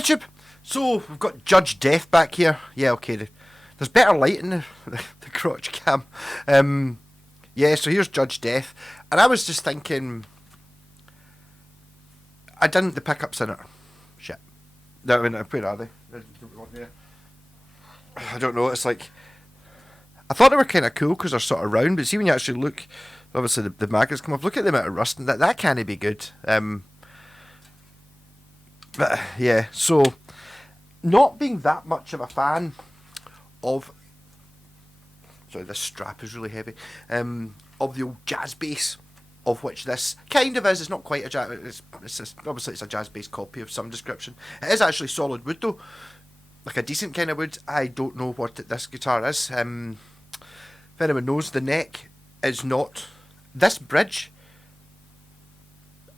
YouTube. So we've got Judge Death back here. Yeah, okay. There's better light in the crotch cam. Yeah, so here's Judge Death, and I was just thinking, I didn't the pickups in it. Shit. No, I mean, where are they? I don't know. It's like I thought they were kind of cool because they're sort of round, but see when you actually look, obviously the magnets come off. Look at the amount of rust, and that can't be good. But yeah, so not being that much of a fan of. Sorry, this strap is really heavy. Of the old jazz bass, of which this kind of is. It's not quite a jazz. Obviously it's a jazz bass copy of some description. It is actually solid wood though, like a decent kind of wood. I don't know what this guitar is. If anyone knows, the neck is not. This bridge,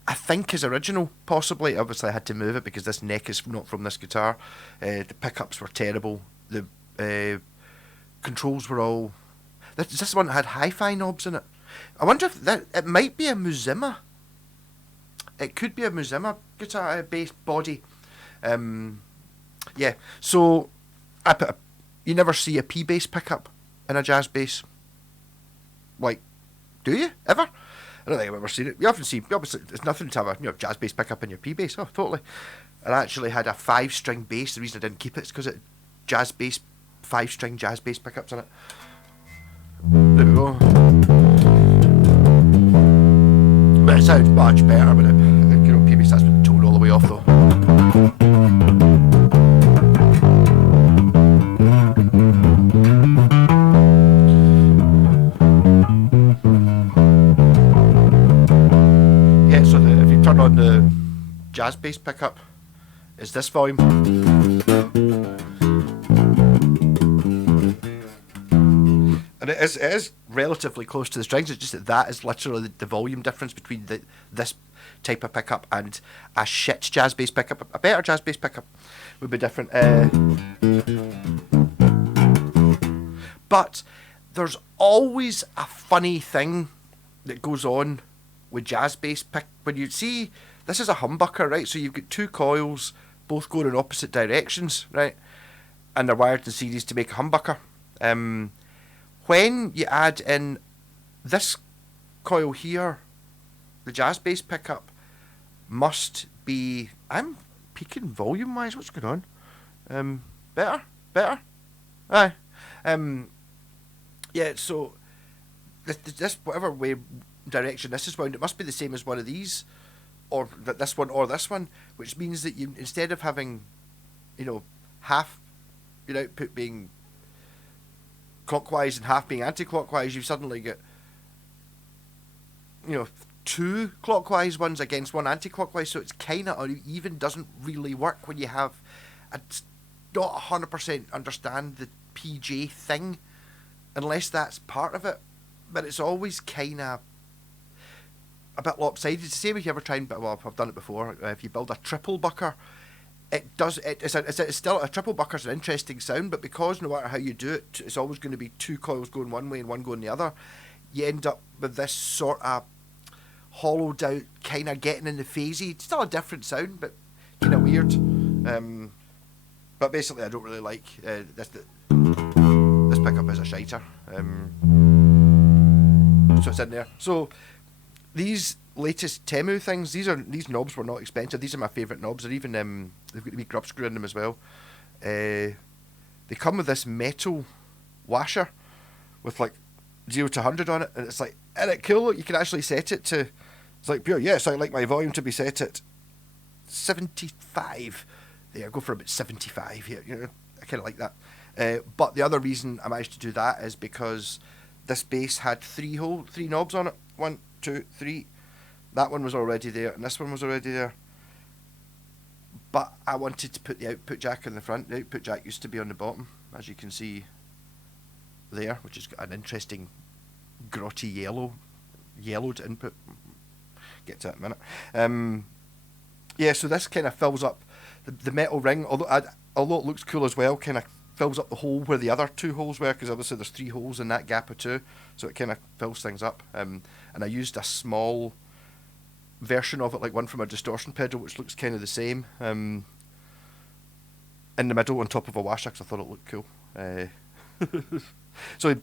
I think, is original. Possibly, obviously, I had to move it because this neck is not from this guitar. The pickups were terrible. The controls were all. This one had hi-fi knobs in it. I wonder if it might be a Muzima. It could be a Muzima guitar bass body. Yeah. So you never see a P bass pickup in a jazz bass. Like, do you ever? I don't think I've ever seen it. You often see. Obviously, it's nothing to have a jazz bass pickup in your P bass. Oh, totally. It actually had a 5-string bass. The reason I didn't keep it is because it jazz bass 5-string jazz bass pickups in it. There we go. But it sounds much better when it, P bass starts with the tone all the way off though. Yeah, so if you turn on the jazz bass pickup, is this volume. And it is relatively close to the strings. It's just that is literally the volume difference between this type of pickup and a shit jazz bass pickup. A better jazz bass pickup would be different. But there's always a funny thing that goes on with jazz bass pick. When you see, this is a humbucker, right? So you've got two coils, both going in opposite directions, right? And they're wired in series to make a humbucker. When you add in this coil here, the jazz bass pickup must be. I'm peaking volume wise. What's going on? Better. Aye. Yeah. So this whatever way direction this is wound, it must be the same as one of these, or this one or this one, which means that you instead of having, half your output being clockwise and half being anti-clockwise, you suddenly get, two clockwise ones against one anti-clockwise, so it's kind of even doesn't really work when you have. I not 100% understand the PJ thing, unless that's part of it, but it's always kind of a bit lopsided. It's the same if you ever try and, well, I've done it before, if you build a triple bucker, it's still a triple bucker's an interesting sound, but because no matter how you do it, it's always going to be two coils going one way and one going the other. You end up with this sort of hollowed out, kind of getting in the phasey. It's still a different sound, but kind of weird. But basically, I don't really like this. This pickup is a shiter. So it's in there. So these latest Temu things, these knobs were not expensive. These are my favourite knobs. They're even they've got a wee grub screw in them as well. They come with this metal washer with like 0 to 100 on it, and it's like, isn't it cool? You can actually set it to. It's like pure. Yes, I like my volume to be set at 75. There, go for about 75 here. I kind of like that. But the other reason I managed to do that is because this bass had three knobs on it. 1, 2, 3. That one was already there, and this one was already there. But I wanted to put the output jack in the front. The output jack used to be on the bottom, as you can see there, which has got an interesting grotty yellowed input. Get to that in a minute. Yeah, so this kind of fills up the metal ring, although it looks cool as well, kind of fills up the hole where the other two holes were, because obviously there's 3 holes in that gap of 2, so it kind of fills things up. And I used a small version of it, like one from a distortion pedal, which looks kind of the same. in the middle on top of a washer because I thought it looked cool. So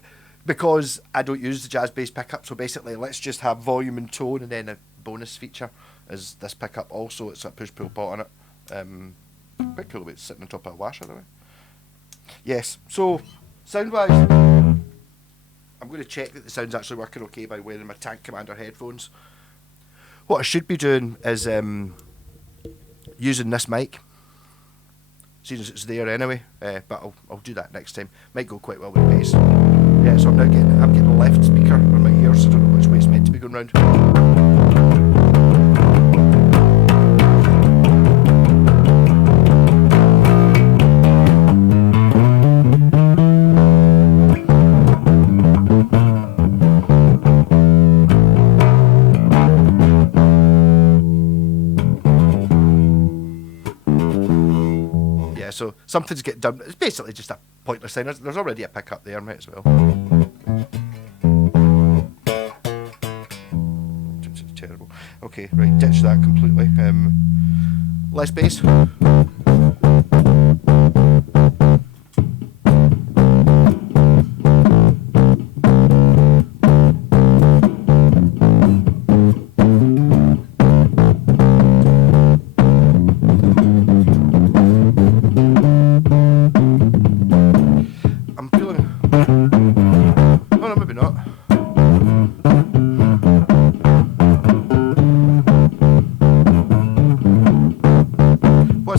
because I don't use the jazz bass pickup, so basically let's just have volume and tone, and then a bonus feature is this pickup also. It's a push-pull pot on it. Quite cool the way it's sitting on top of a washer that way. Yes, so sound-wise, I'm going to check that the sound's actually working okay by wearing my Tank Commander headphones. What I should be doing is using this mic, seeing as it's there anyway, but I'll do that next time. Might go quite well with bass. Yeah, so I'm getting a left speaker on my ears. I don't know which way it's meant to be going round. So something's getting done. It's basically just a pointless thing. There's already a pickup there, might as well. It's terrible. Okay, right, ditch that completely. Less bass.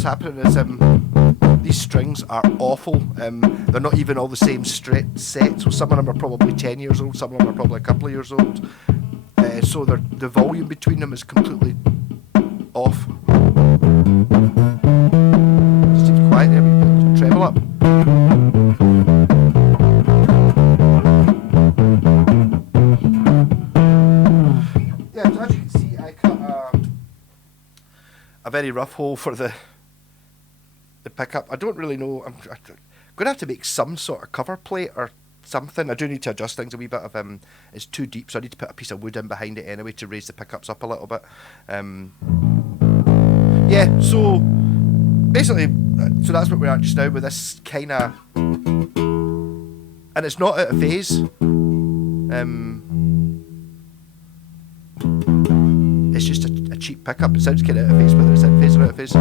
Happening is these strings are awful. They're not even all the same set, so some of them are probably 10 years old, some of them are probably a couple of years old. So the volume between them is completely off. It seems quiet there, we treble up. Yeah, so as you can see, I cut a very rough hole for the pickup. I don't really know. I'm going to have to make some sort of cover plate or something. I do need to adjust things a wee bit. It's too deep, so I need to put a piece of wood in behind it anyway to raise the pickups up a little bit. Yeah, so basically, so that's what we're at just now with this kind of, and it's not out of phase. It's just a cheap pickup. It sounds kind of out of phase, whether it's in phase or out of phase.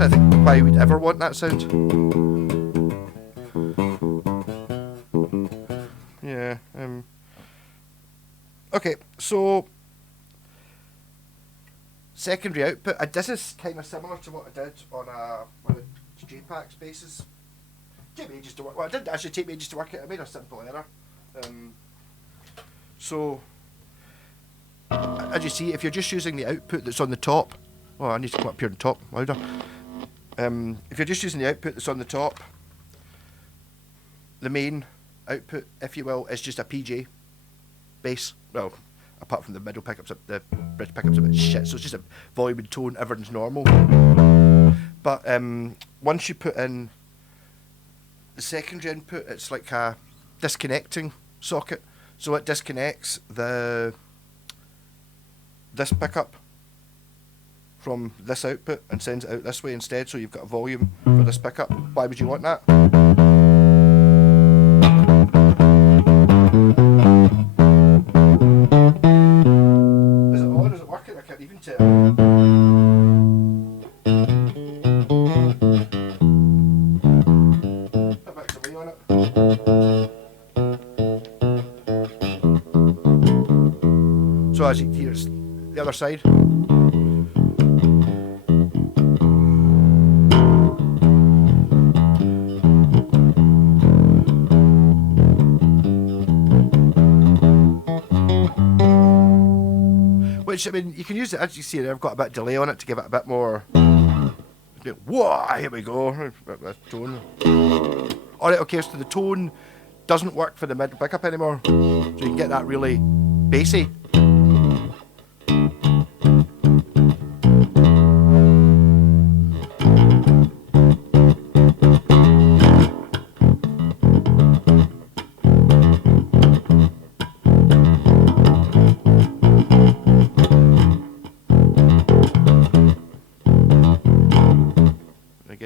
I think why we'd ever want that sound. Yeah. Okay, so secondary output. This is kind of similar to what I did on one of the J-Pack's basses. Took me ages to work. Well, it didn't actually take me ages to work it. I made a simple error. So, as you see, if you're just using the output that's on the top, oh, I need to come up here and talk louder. If you're just using the output that's on the top, the main output, if you will, is just a PJ bass. Well, apart from the middle pickups, the bridge pickups a bit shit, so it's just a volume and tone, everything's normal. But once you put in the secondary input, it's like a disconnecting socket, so it disconnects this pickup from this output and sends it out this way instead, so you've got a volume for this pickup. Why would you want that? Is it on? Is it working? I can't even tell. Put back the way on it. So as you can hear, it's the other side. Which, I mean, you can use it, as you see, I've got a bit of delay on it to give it a bit more. Whoa, here we go. Tone. Alright, okay, so the tone doesn't work for the mid pickup anymore. So you can get that really bassy.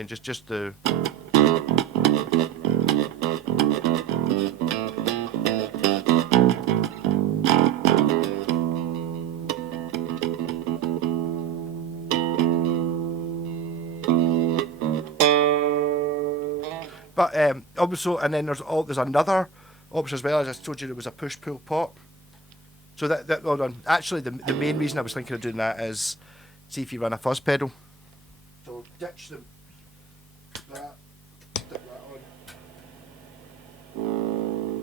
again, just the. But also, and then there's another option as well. As I told you, there was a push-pull pot. So that hold on. Actually, the main reason I was thinking of doing that is see if you run a fuzz pedal. So ditch them. That. Stick that on.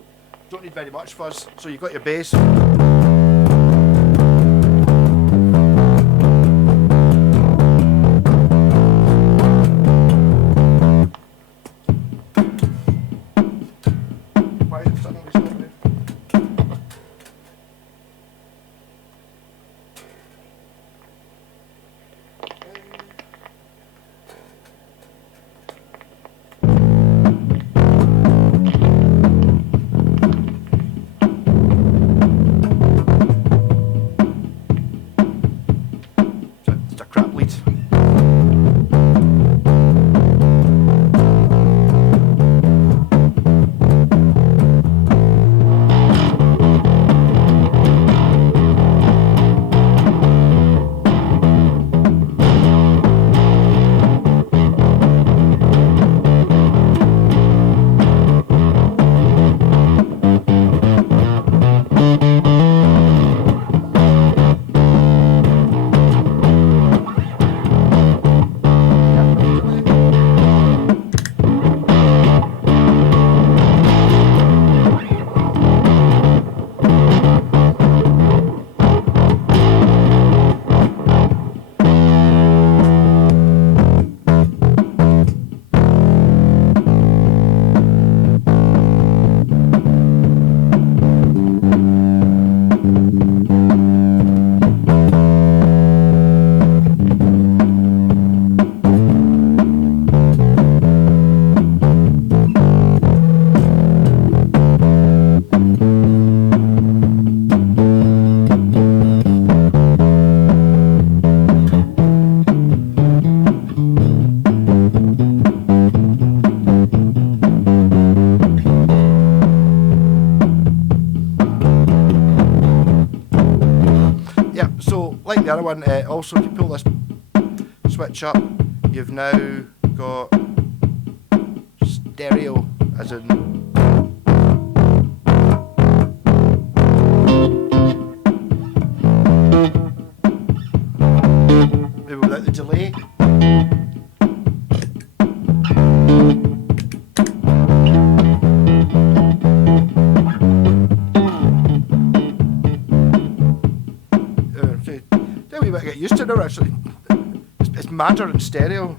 Don't need very much fuzz. So you've got your bass. It's a crap lead. Like the other one, also if you pull this switch up, you've now got stereo, as in maybe without the delay. I get used to it now, actually. It's madder in stereo.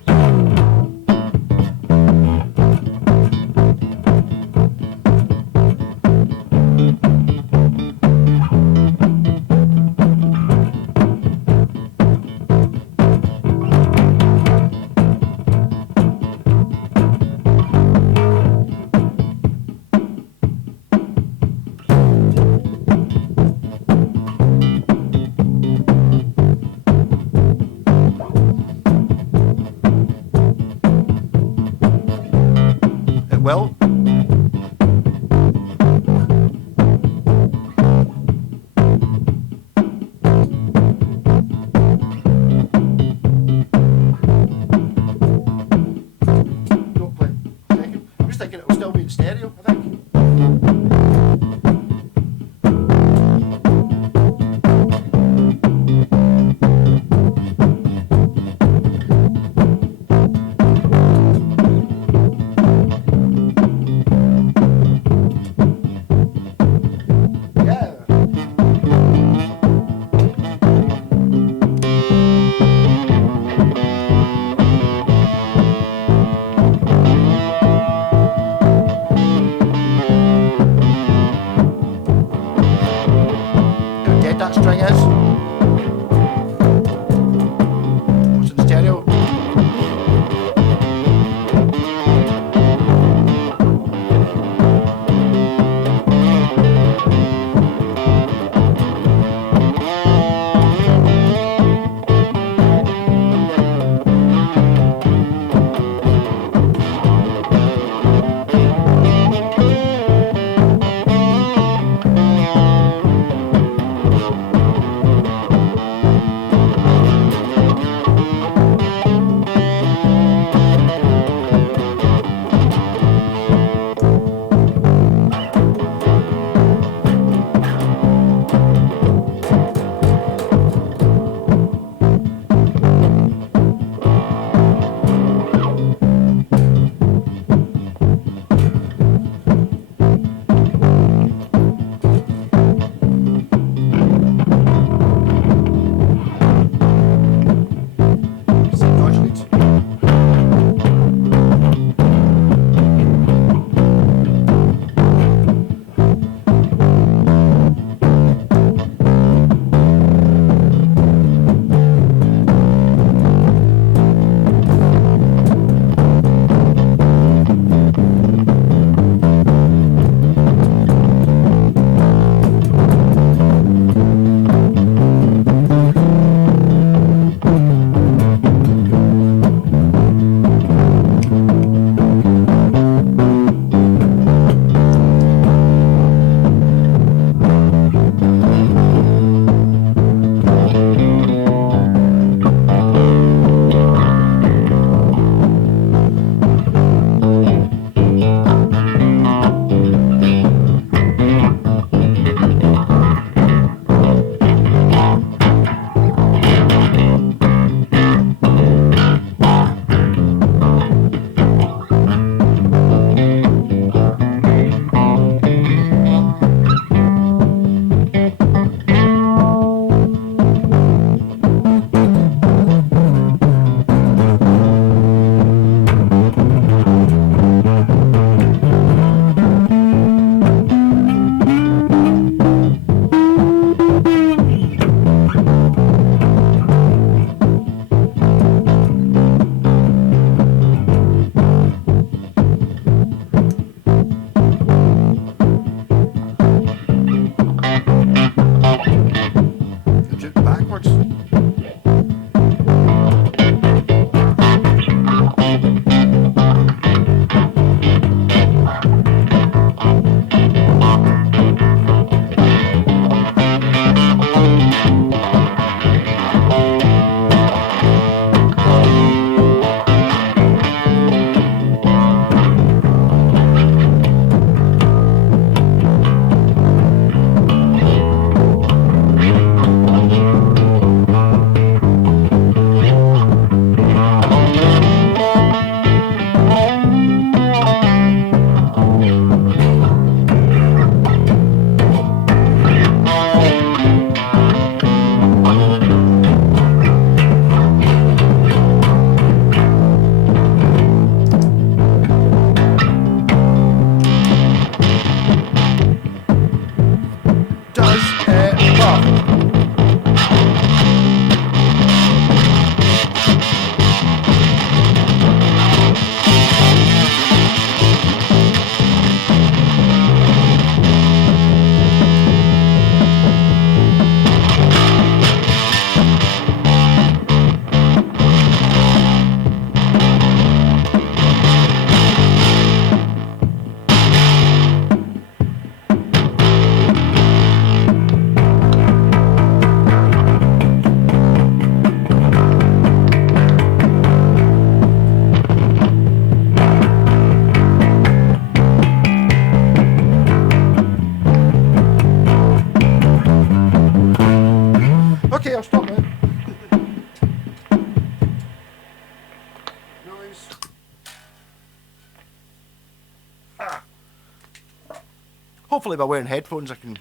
hopefully by wearing headphones I can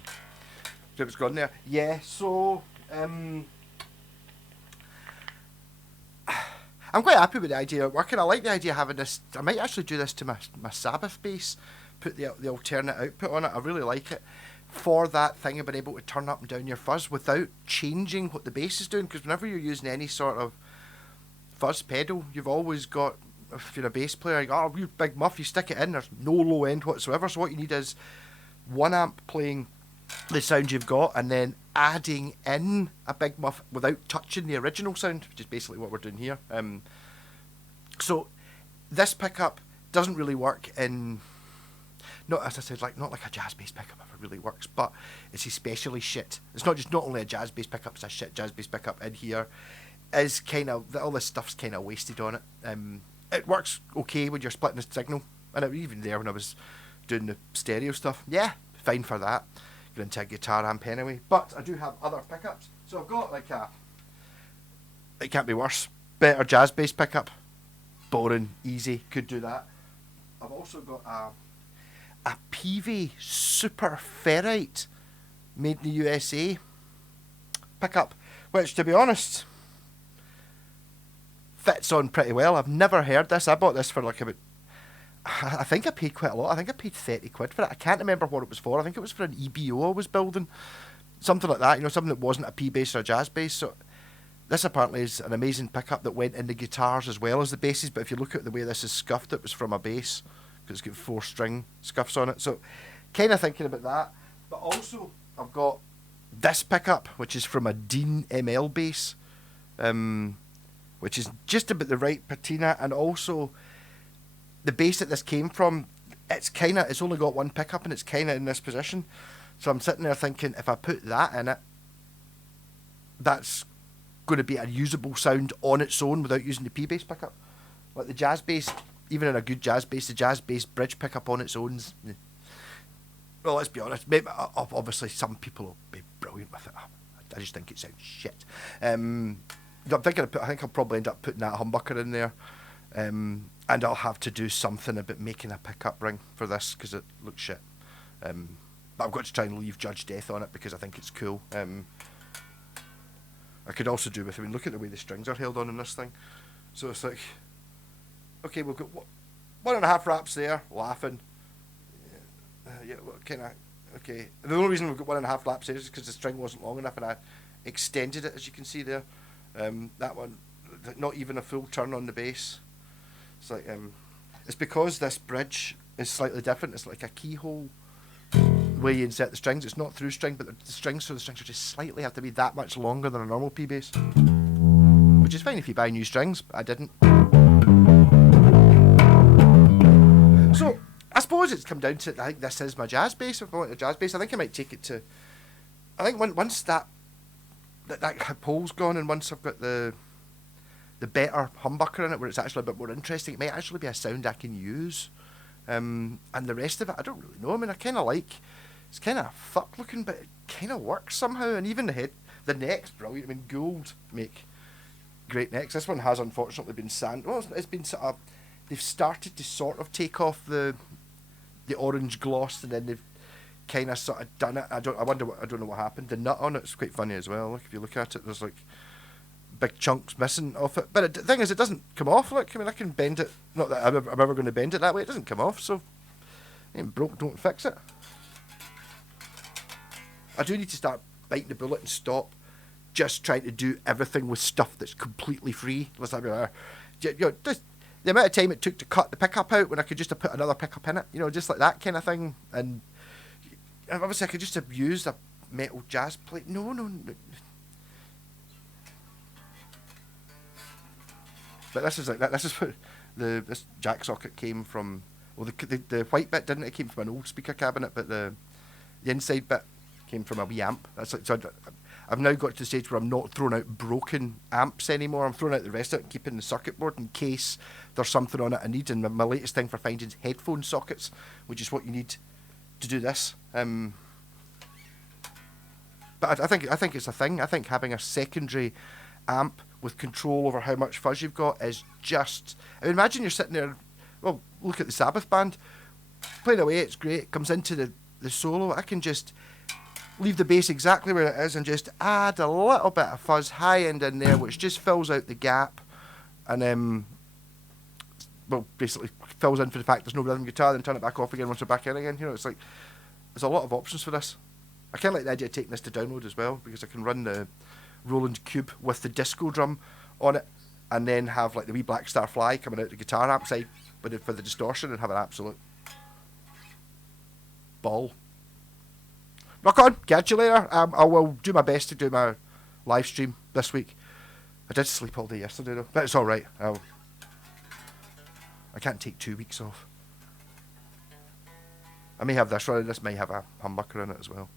see what's going there. Yeah, so I'm quite happy with the idea of working. I like the idea of having this. I might actually do this to my Sabbath bass, put the alternate output on it. I really like it. For that thing of being able to turn up and down your fuzz without changing what the bass is doing, because whenever you're using any sort of fuzz pedal, you've always got, if you're a bass player, you go, oh, you big muff, you stick it in, there's no low end whatsoever, so what you need is one amp playing the sound you've got and then adding in a big muff without touching the original sound, which is basically what we're doing here. So this pickup doesn't really work in, not as I said, not like a jazz bass pickup if it really works, but it's especially shit. It's not only a jazz bass pickup, it's a shit jazz bass pickup in here. Is kind of, all this stuff's kind of wasted on it. It works okay when you're splitting the signal, and even there when I was doing the stereo stuff, yeah, fine for that. Get into a guitar amp anyway. But I do have other pickups, so I've got like it can't be worse, better jazz bass pickup. Boring, easy, could do that. I've also got a Peavey Super Ferrite made in the USA pickup, which to be honest fits on pretty well. I've never heard this. I bought this for like about, I think I paid quite a lot. I think I paid 30 quid for it. I can't remember what it was for. I think it was for an EBO I was building, something like that, something that wasn't a P bass or a jazz bass. So this apparently is an amazing pickup that went in the guitars as well as the basses, but if you look at the way this is scuffed, it was from a bass, because it's got 4 string scuffs on it. So kind of thinking about that. But also I've got this pickup, which is from a Dean ML bass, which is just about the right patina, and also the bass that this came from, it's only got one pickup and it's kind of in this position. So I'm sitting there thinking, if I put that in it, that's going to be a usable sound on its own without using the P bass pickup. Like the jazz bass, even in a good jazz bass, the jazz bass bridge pickup on its own, well, let's be honest, maybe, obviously some people will be brilliant with it. I just think it sounds shit. I'm thinking I think I'll probably end up putting that humbucker in there, and I'll have to do something about making a pickup ring for this because it looks shit. But I've got to try and leave Judge Death on it because I think it's cool. I could also do with, look at the way the strings are held on in this thing. So it's like, okay, we've got 1.5 wraps there, laughing. Okay. The only reason we've got 1.5 wraps there is because the string wasn't long enough and I extended it, as you can see there. That one, not even a full turn on the bass. It's like, it's because this bridge is slightly different. It's like a keyhole way you insert the strings. It's not through string, but the strings are just slightly have to be that much longer than a normal P bass, which is fine if you buy new strings, but I didn't. So I suppose it's come down to, I think this is my jazz bass. If I want a jazz bass, I think I might take it to, I think once that pole's gone and once I've got the better humbucker in it where it's actually a bit more interesting, it might actually be a sound I can use. And the rest of it, I don't really know. I kind of like, it's kind of fuck looking, but it kind of works somehow. And even the neck's brilliant. Gould make great necks. This one has unfortunately been sand. Well, it's been sort of, they've started to sort of take off the orange gloss, and then they've kind of sort of done it. I don't know what happened. The nut on it's quite funny as well. Look, if you look at it, there's like big chunks missing off it. But the thing is, it doesn't come off. Look, I can bend it. Not that I'm ever going to bend it that way. It doesn't come off. So, ain't broke, don't fix it. I do need to start biting the bullet and stop just trying to do everything with stuff that's completely free. Let's have just the amount of time it took to cut the pickup out when I could just have put another pickup in it. Just like that kind of thing. And obviously, I could just have used a metal jazz plate. No. But this is like that. This is what this jack socket came from. Well, the white bit didn't. It came from an old speaker cabinet, but the inside bit came from a wee amp. That's like, so I've now got to the stage where I'm not throwing out broken amps anymore. I'm throwing out the rest of it and keeping the circuit board in case there's something on it I need. And my latest thing for finding is headphone sockets, which is what you need to do this. But I think it's a thing. I think having a secondary amp with control over how much fuzz you've got is just... imagine you're sitting there... Well, look at the Sabbath band. Playing away, it's great. It comes into the the solo, I can just leave the bass exactly where it is and just add a little bit of fuzz high end in there, which just fills out the gap, and well, basically fills in for the fact there's no rhythm guitar, then turn it back off again once we're back in again. You know, it's like there's a lot of options for this. I kind of like the idea of taking this to download as well, because I can run the Roland Cube with the disco drum on it, and then have like the wee Black Star Fly coming out the guitar amp side for the distortion, and have an absolute ball. Rock on, catch you later. I will do my best to do my live stream this week. I did sleep all day yesterday though, but it's alright. I can't take 2 weeks off. I may have this running, this may have a humbucker in it as well.